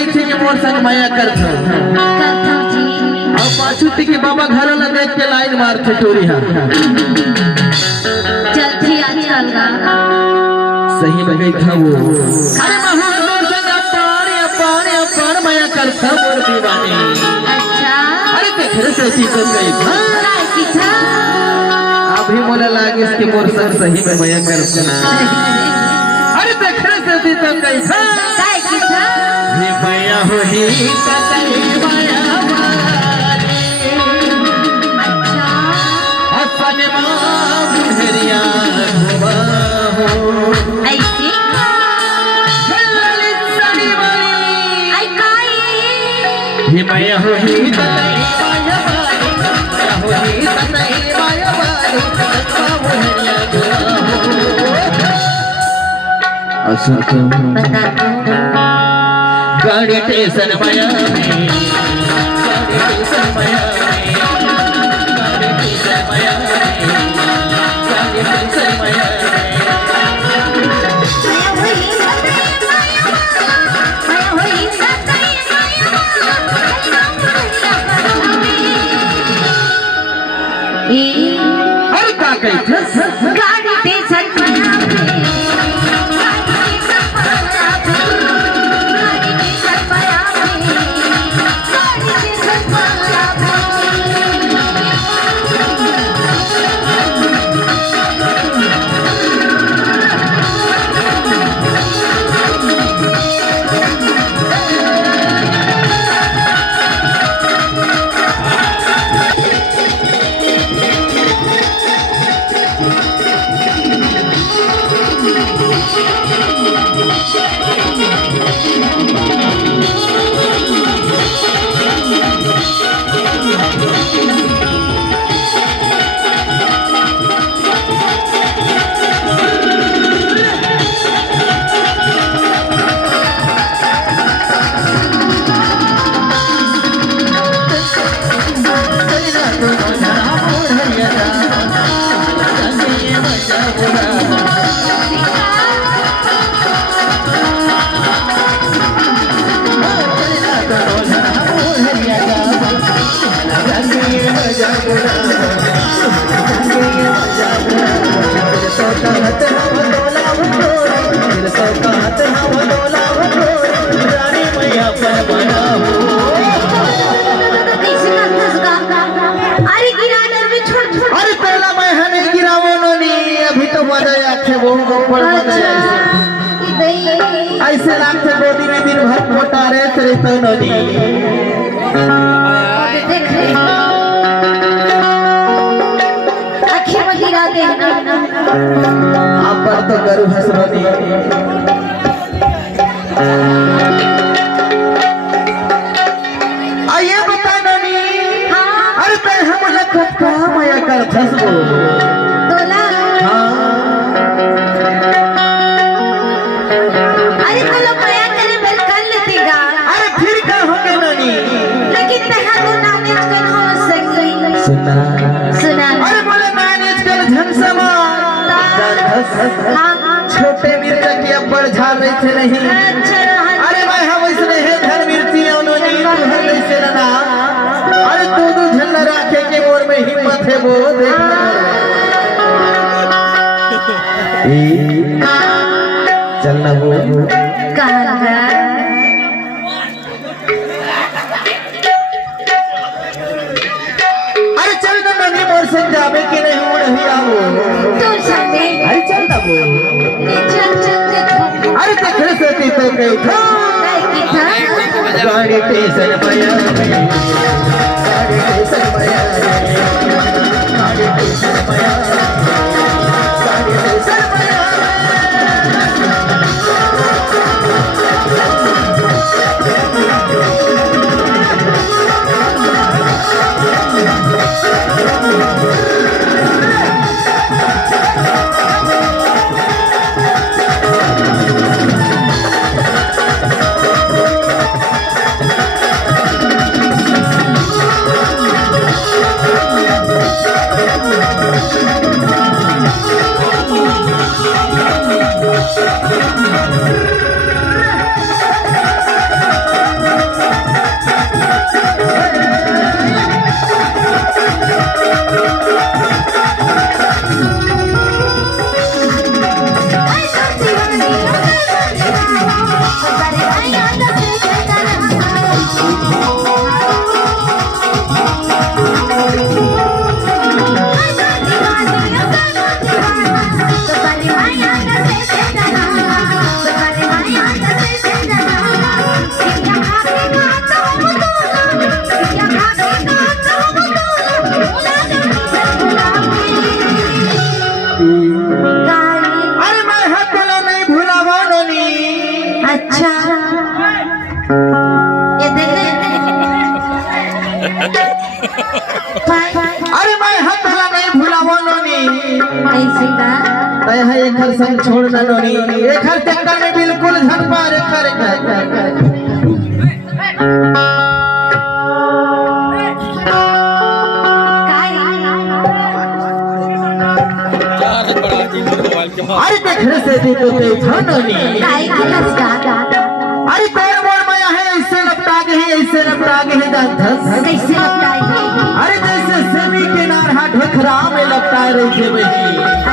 कही थी कि मोर संग माया करत और पाछू थी कि बाबा घर ला देख के लाइन मार थे टोरी हां चलती आजकल का सही में गई था वो अरे महान मोर संग पानी माया करत मोर दीवानी अच्छा अरे देख रे सची तो गई था की था अभी मोला लागे इसके मोर संग सही में माया करत अरे देख रे सची तो गई था की था ये माया होई सही माया मारी अच्छा हसन मां बुहरिया घुमा हो ऐसे ललित सनी वाली आई काई ये माया होई सही माया मारी होई सही माया मारी हसन बुहरिया घुमा हो असत बता दो गाड़ी स्टेशन माया में गाड़ी स्टेशन माया में गाड़ी स्टेशन माया में गाड़ी स्टेशन माया अरे का कही गाड़ी स्टेशन माया ऐसे लागते गोदी में दिन भर मोटा रे तो नदी देख रहे आँखें में गिरा दे आप पर तो गरु हंसनी आइए बता ननी अरे ते हम हकत का माया कर फसबो तोला अरे तोला माया करे पर कर लेतेगा अरे फिर का हो गए ननी लेकिन तहा तो नानेज कर हो सही सुना अरे बोले मैनेज कर धन समान छोटे मिर्चा के ऊपर झाड़ रही थे नहीं अरे भाई हम इसने है धन मिर्ची उन्होंने तू है ऐसे ना अरे तू झंडा रखे के मोर में हिम्मत है वो देखना चलना वो कहाँ अरे चल ना नहीं मोर से जावे कि नहीं हो नहीं आओ तो सामने अरे चल ना वो चल अरे तो फिर से तो कहीं था गाड़ी स्टेशन माया गाड़ी स्टेशन माया गाड़ी स्टेशन माया गाड़ी स्टेशन माया अच्छा ये देख अरे मैं हाथ वाला नहीं भुलावो नोनी ऐसे का तय है एक हर संग छोड़ना नोनी एक हर चक्कर में बिल्कुल झन पार कर अरे देखने से तू तो नोनी काय का अरे तोर मोर माया है ऐसे लपटा के है जानथस कैसे लगता है अरे जैसे सेमी के नार हाथ खरा में लपटा रही थे वही